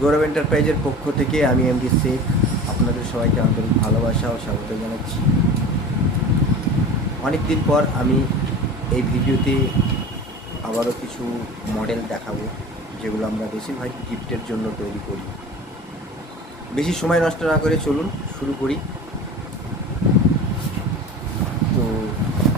গৌরব এন্টারপ্রাইজের পক্ষ থেকে আমি এমডি শেখ আপনাদের সবাইকে আন্তরিক ভালোবাসা ও স্বাগত জানাচ্ছি। অনেক দিন পর আমি এই ভিডিওতে আবারও কিছু মডেল দেখাবো, যেগুলো আমরা বেশিরভাগ গিফটের জন্য তৈরি করি। বেশি সময় নষ্ট না করে চলুন শুরু করি। তো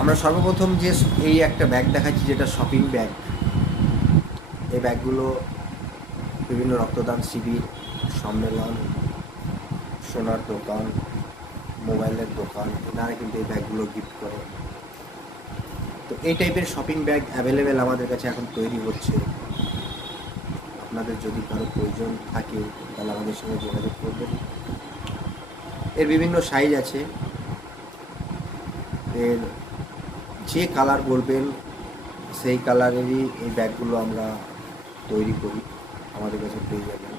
আমরা সর্বপ্রথম যে এই একটা ব্যাগ দেখাচ্ছি, যেটা শপিং ব্যাগ। এই ব্যাগগুলো বিভিন্ন রক্তদান শিবির, সম্মেলন, সোনার দোকান, মোবাইলের দোকান, এনারা কিন্তু এই ব্যাগগুলো গিফট করে। তো এই টাইপের শপিং ব্যাগ অ্যাভেলেবেল আমাদের কাছে এখন তৈরি হচ্ছে। আপনাদের যদি কারো প্রয়োজন থাকে তাহলে আমাদের সঙ্গে যোগাযোগ করবেন। এর বিভিন্ন সাইজ আছে, এর যে কালার বলবেন সেই কালারেরই এই ব্যাগগুলো আমরা তৈরি করি, আমাদের কাছে পেয়ে যাবেন।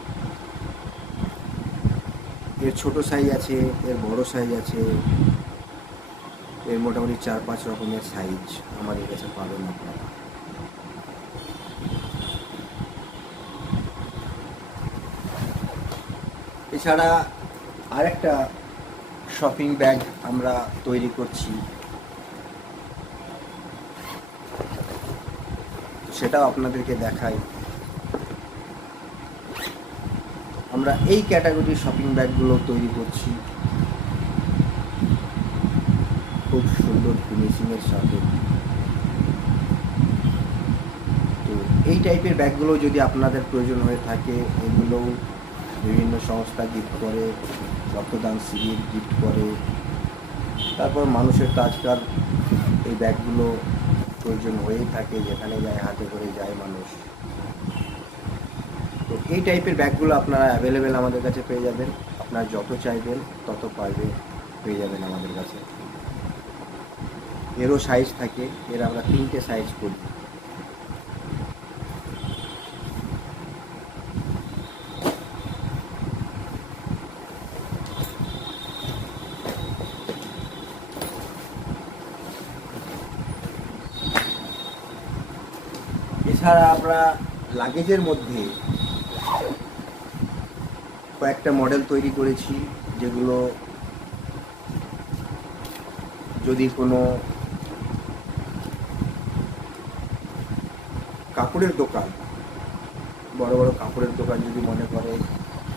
এর ছোট সাইজ আছে, এর বড় সাইজ আছে, এর মোটামুটি 4-5 রকমের সাইজ আমাদের কাছে পাবেন আপনারা। এছাড়া আরেকটা শপিং ব্যাগ আমরা তৈরি করছি, সেটাও আপনাদেরকে দেখাই। আমরা এই ক্যাটাগরির শপিং ব্যাগগুলো তৈরি করছি খুব সুন্দর ফিনিশিংয়ের সাথে। তো এই টাইপের ব্যাগগুলো যদি আপনাদের প্রয়োজন হয়ে থাকে, এগুলোও বিভিন্ন সংস্থা গিফট করে, রক্তদান শিবির গিফট করে। তারপর মানুষের তো আজকাল এই ব্যাগগুলো প্রয়োজন হয়েই থাকে, যেখানে যায় হাতে করে যায় মানুষ। তো এই টাইপের ব্যাগগুলো আপনারা অ্যাভেলেবেল আমাদের কাছে পেয়ে যাবেন। আপনারা যত চাইবেন তত পেয়ে যাবেন আমাদের কাছে। এরও সাইজ থাকে, এর আমরা 3টে সাইজ করি। এছাড়া আমরা লাগেজের মধ্যে কয়েকটা মডেল তৈরি করেছি, যেগুলো যদি কোনো কাপড়ের দোকান, বড় বড় কাপড়ের দোকান যদি মনে করে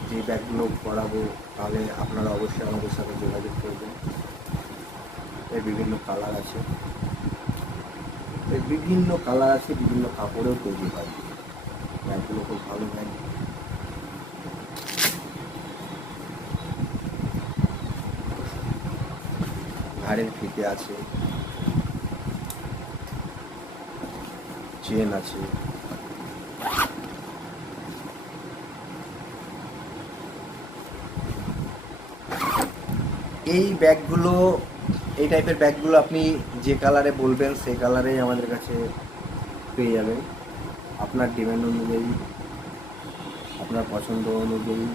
যে ব্যাগগুলো করাবো, তাহলে আপনারা অবশ্যই আমাদের সাথে যোগাযোগ করবেন। এর বিভিন্ন কালার আছে, বিভিন্ন কাপড়েও তৈরি হয়। ব্যাগগুলো খুব ভালো ব্যাগ। ঘাড়ের ফিতে আছে, চেন আছে। এই ব্যাগগুলো, এই টাইপের ব্যাগগুলো আপনি যে কালারে বলবেন সেই কালারেই আমাদের কাছে পেয়ে যাবেন। আপনার ডিমান্ড অনুযায়ী, আপনার পছন্দ অনুযায়ী,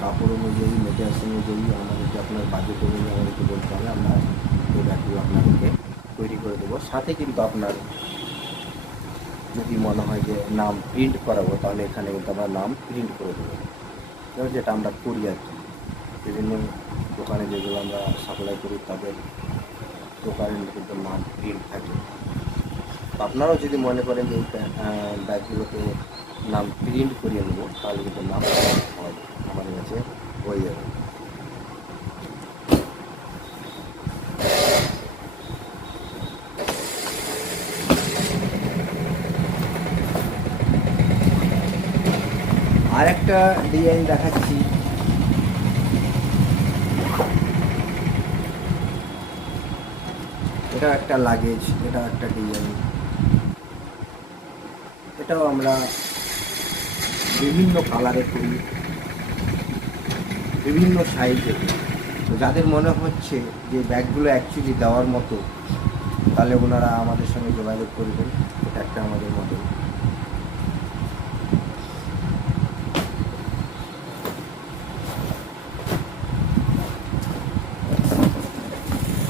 কাপড় অনুযায়ী, মেটেরিয়ালস অনুযায়ী আমাদেরকে, আপনার বাজেট অনুযায়ী আমাদেরকে বলতে হবে। আমরা এই ব্যাগগুলো আপনাদেরকে তৈরি করে দেবো। সাথে কিন্তু আপনার যদি মনে হয় যে নাম প্রিন্ট করাবো, তাহলে এখানে কিন্তু আমরা নাম প্রিন্ট করে দেবো, যেটা আমরা করি আর কি। বিভিন্ন দোকানে যেগুলো আমরা সাপ্লাই করি, তাদের দোকানের কিন্তু নাম প্রিন্ট থাকে। তো আপনারাও যদি মনে করেন যে এই ব্যাগগুলোতে নাম প্রিন্ট করিয়ে নেবো, তাহলে কিন্তু নাম আমাদের কাছে হয়ে যাবে। আর একটা ডিজাইন দেখাচ্ছি, এটা একটা লাগেজ, এটা একটা ডিজাইন। এটাও আমরা বিভিন্ন কালারে করি, বিভিন্ন সাইজে। তো যাদের মনে হচ্ছে যে ব্যাগগুলো অ্যাকচুয়ালি দেওয়ার মতো, তাহলে ওনারা আমাদের সঙ্গে যোগাযোগ করবেন। এটা একটা আমাদের মডেল।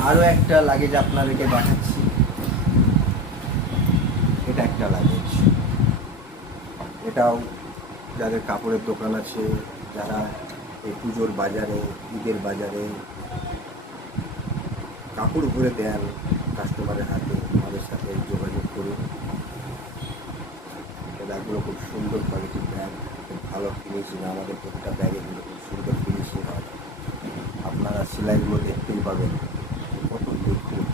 আরও একটা লাগেজ আপনাদেরকে দেখাচ্ছি, এটা একটা লাগেজ। এটাও যাদের কাপড়ের দোকান আছে, যারা এই পুজোর বাজারে, ঈদের বাজারে কাপড় ভরে দেন কাস্টমারের হাতে, আমাদের সাথে যোগাযোগ করুন। ব্যাগগুলো খুব সুন্দর কোয়ালিটির ব্যাগ, খুব ভালো ফিনিশিং, আমাদের প্রতিটা ব্যাগে কিন্তু খুব সুন্দর ফিনিশিং হয়। আপনারা সেলাইগুলো দেখতেই পাবেন কত নিখুঁত।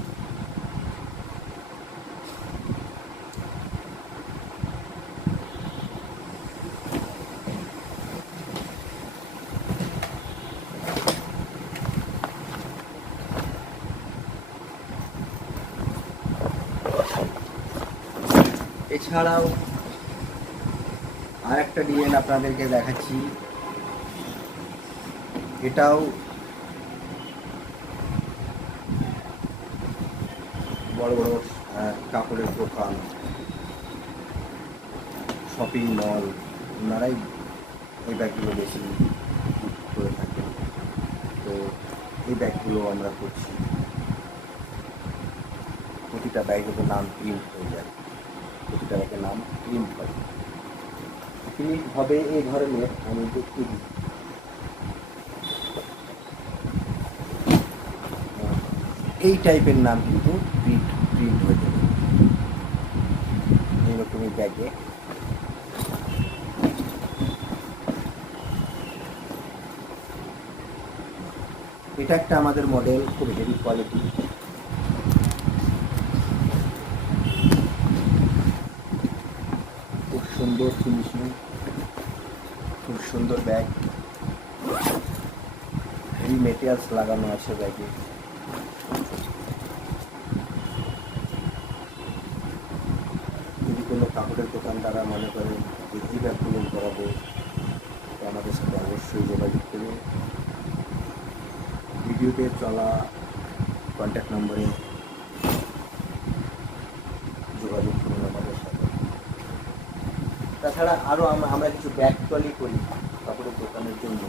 এছাড়াও আর একটা ডিজাইন আপনাদেরকে দেখাচ্ছি, এটাও বড় বড় কাপড়ের দোকান, শপিং মল, ওনারাই এই ব্যাগগুলো বেশি করে থাকেন। তো এই ব্যাগগুলো আমরা করছি, প্রতিটা ব্যাগের নাম প্রিন্ট হয়ে যায়, প্রতিটা ব্যাগের নাম প্রিন্ট হয়, প্রিন্ট হবে এই ধরনের। আমি দেখতে দিই, এই টাইপের নাম কিন্তু প্রিন্ট প্রিন্ট হয়ে যাবে এইরকমই ব্যাগে। এটা একটা আমাদের মডেল, খুব হেভি কোয়ালিটি, খুব সুন্দর ফিনিশিং, খুব সুন্দর ব্যাগ, হেভি মেটেরিয়ালস লাগানো আছে ব্যাগে। যদি কোনো কাপড়ের দোকানদাররা মনে করেন যে এই ব্যাগগুলো করাবো, তো আমাদের সাথে অবশ্যই যোগাযোগ করুন। ভিডিওতে চলা কন্ট্যাক্ট নম্বরে যোগাযোগ করুন আমাদের সাথে। তাছাড়া আরও আমরা কিছু ব্যাগ ট্রলি করি কাপড়ের দোকানের জন্য,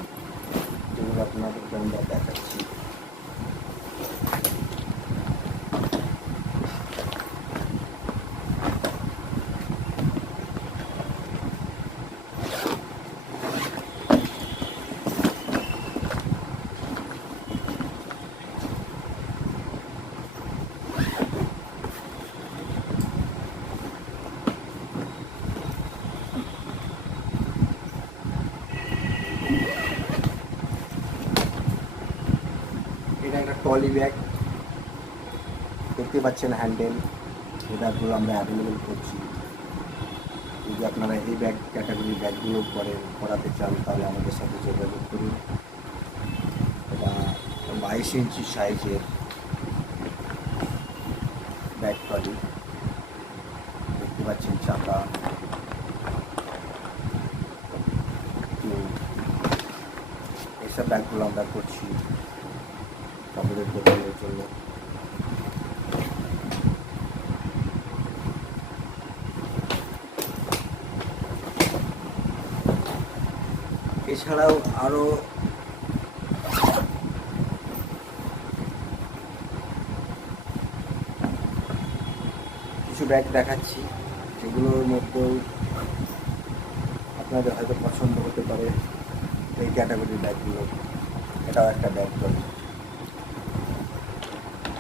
যেগুলো আপনাদেরকে আমরা দেখাচ্ছি। এটা একটা ট্রলি ব্যাগ, দেখতে পাচ্ছেন হ্যান্ডেল, এই ব্যাগগুলো আমরা অ্যাভেলেবেল করছি। যদি আপনারা এই ব্যাগ ক্যাটাগরি ব্যাগগুলো করাতে চান তাহলে আমাদের সাথে যোগাযোগ করুন। এটা 22 ইঞ্চি সাইজের ব্যাগ ট্রলি, দেখতে পাচ্ছেন চাকা, এইসব ব্যাগগুলো আমরা করছি কাপড়ের দোকানের জন্য। এছাড়াও আরও কিছু ব্যাগ দেখাচ্ছি, যেগুলোর মধ্যেও আপনাদের হয়তো পছন্দ হতে পারে এই ক্যাটাগরির ব্যাগগুলো। এটাও একটা ব্যাগ ট্রলি,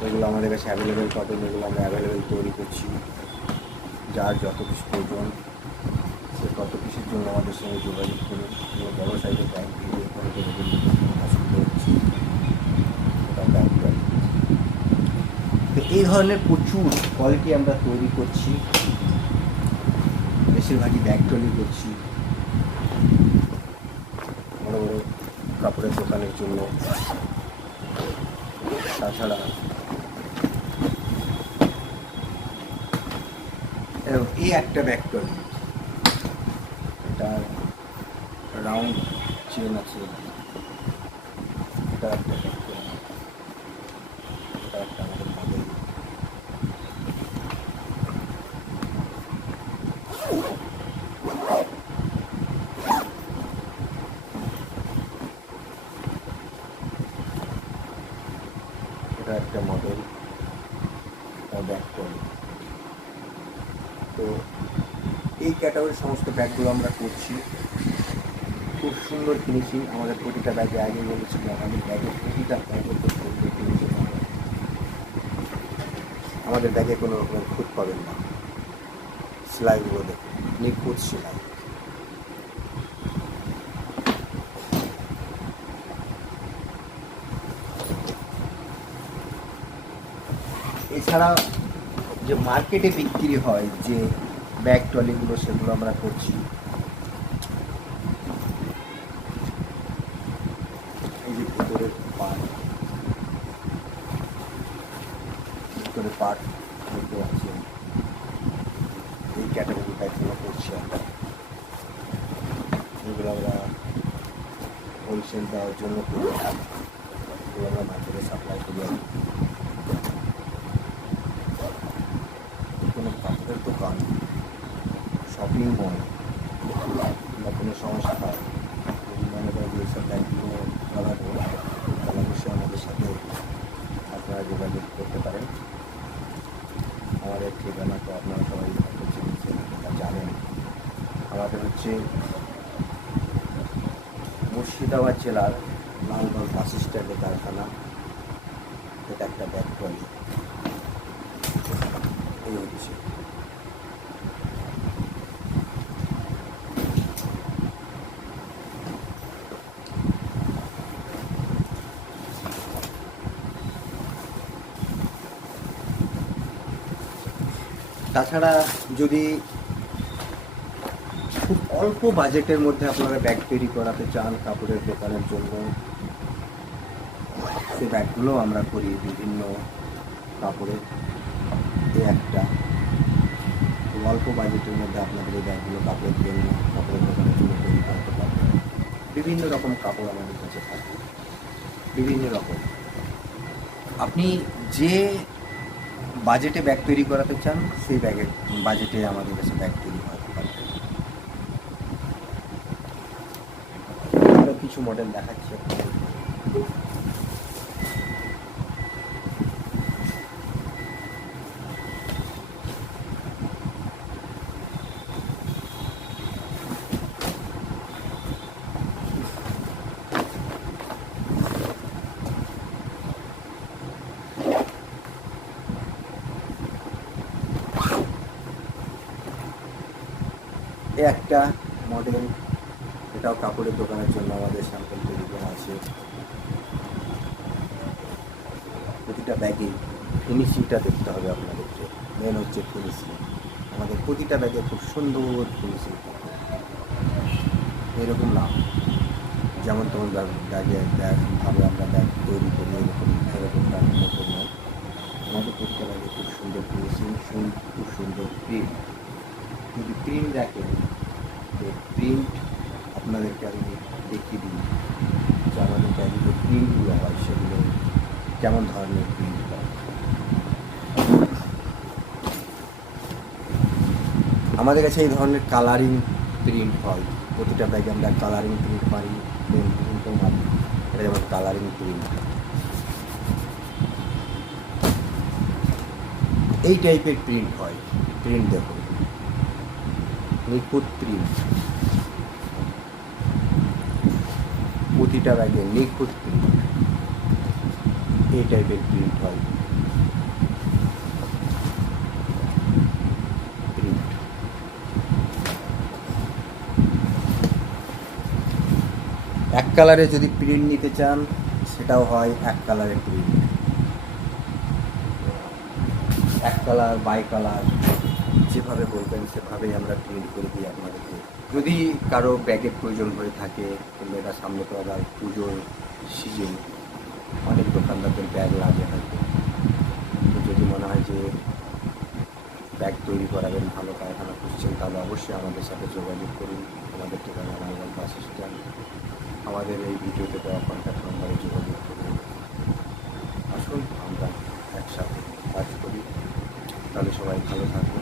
এগুলো আমাদের কাছে অ্যাভেলেবেল পাবেন, এগুলো আমরা অ্যাভেলেবেল তৈরি করছি। যার যত কিছু প্রয়োজন সে তত কিছুর জন্য আমাদের সঙ্গে যোগাযোগ করুন। বড়ো সাইজের ব্যাগ দিয়ে পছন্দ হচ্ছে ওটা ব্যাগ ট্রলি। তো এই ধরনের প্রচুর কোয়ালিটি আমরা তৈরি করছি, বেশিরভাগই ব্যাগ ট্রলি করছি বড় বড় কাপড়ের দোকানের জন্য। তাছাড়া এই একটা ব্যাগ ট্রলি, এটা রাউন্ড চেন আছে, এটা একটা ব্যাগ ট্রলি, এটা একটা আমাদের মডেল। এটা একটা মডেল ব্যাগ ট্রলি। তো এই ক্যাটাগরির সমস্ত ব্যাগগুলো আমরা করছি। খুব সুন্দর ফিনিশিং। আমাদের প্রতিটা ব্যাগে আগে বলেছিল আমাদের ব্যাগের প্রতিটা ব্যাগে খুব সুন্দর ফিনিশিং হবে। আমাদের ব্যাগে কোনো রকমের খুঁত পাবেন না। সেলাইগুলো দেখুন, নিখুঁত সেলাই। এছাড়া যে মার্কেটে বিক্রি হয় যে ব্যাগ ট্রলিগুলো, সেগুলো আমরা করছি। এই যে ভিতরের পার্ট দেখতে পাচ্ছেন, এই ক্যাটাগরি ব্যাগগুলো করছি আমরা। এগুলো আমরা হোলসেল দেওয়ার জন্য করি, এগুলো আমরা মার্কেটে সাপ্লাই করি। কোনো কাপড়ের দোকান, শপিং মল বা কোনো সংস্থা যদি মনে করেন যে এইসব ব্যাগগুলো চালাবো, তাহলে অবশ্যই আমাদের সাথে আপনারা যোগাযোগ করতে পারেন। আমাদের ঠিকানা তো আপনারা সবাই জানেন। আমাদের হচ্ছে মুর্শিদাবাদ জেলার লালগঞ্জ বাস স্ট্যান্ডে কারখানা। এটা একটা ব্যাগ ট্রলি। এই হচ্ছে তাছাড়া যদি খুব অল্প বাজেটের মধ্যে আপনারা ব্যাগ তৈরি করাতে চান কাপড়ের দোকানের জন্য, সেই ব্যাগগুলো আমরা করি বিভিন্ন কাপড়ের। এই একটা খুব অল্প বাজেটের মধ্যে আপনাদের এই ব্যাগগুলো কাপড়ের জন্য, কাপড়ের দোকানের জন্য তৈরি করতে পারবেন। বিভিন্ন রকম কাপড় আমাদের কাছে থাকে, বিভিন্ন রকম। আপনি যে বাজেটে ব্যাগ তৈরি করাতে চান সেই ব্যাগের বাজেটে আমাদের কাছে ব্যাগ তৈরি করাতে পারবেন। কিছু মডেল দেখাচ্ছি। একটা মডেল, এটাও কাপড়ের দোকানের জন্য আমাদের স্যাম্পল তৈরি করা আছে। প্রতিটা ব্যাগে ফিনিশিংটা দেখতে হবে আপনাদেরকে, মেন হচ্ছে ফিনিশিং। আমাদের প্রতিটা ব্যাগে খুব সুন্দর ফিনিশিং থাকে, এরকম না যেমন তোমার ব্যাগে ভাবে আমরা ব্যাগ তৈরি করি এরকম ব্যাগের মতো নয়। আমাদের প্রতিটা ব্যাগে খুব সুন্দর ফিনিশিং, খুব সুন্দর প্রিন্ট। যদি প্রিন্ট দেখেন, প্রিন্ট আপনাদেরকে আমি দেখিয়ে দিই যে আমাদের ব্যাগে যে প্রিন্টগুলো হয় সেগুলো কেমন ধরনের প্রিন্ট হয়। আমাদের কাছে এই ধরনের কালারিং প্রিন্ট হয়। প্রতিটা ব্যাগে আমরা কালারিং প্রিন্ট মারি, প্লেন প্রিন্টও মারি। এটা যেমন কালারিং প্রিন্ট, এই টাইপের প্রিন্ট হয়। প্রিন্ট দেখুন, নিখুঁত প্রিন্ট, প্রতিটা ব্যাগে নিখুঁত প্রিন্ট, এই টাইপের প্রিন্ট হয়। প্রিন্ট এক কালারে যদি প্রিন্ট নিতে চান সেটাও হয় এক কালারের প্রিন্ট, এক কালার বাই কালার, যেভাবে বলবেন সেভাবেই আমরা প্রিন্ট করে দিই আপনাদেরকে। যদি কারো ব্যাগের প্রয়োজন হয়ে থাকে, কিংবা এটা সামনে তো আবার পুজোর সিজন, অনেক দোকানদারদের ব্যাগ লাগে হয়তো, তো যদি মনে হয় যে ব্যাগ তৈরি করাবেন, ভালো কারখানা খুঁজছেন, তাহলে অবশ্যই আমাদের সাথে যোগাযোগ করুন। আমাদের ঠিকানা লালগঞ্জ বাস স্ট্যান্ড। আমাদের এই ভিডিওতে দেওয়া কন্ট্যাক্ট নম্বরে যোগাযোগ করুন। আসুন আমরা একসাথে কাজ করি, তাহলে সবাই ভালো থাকবে।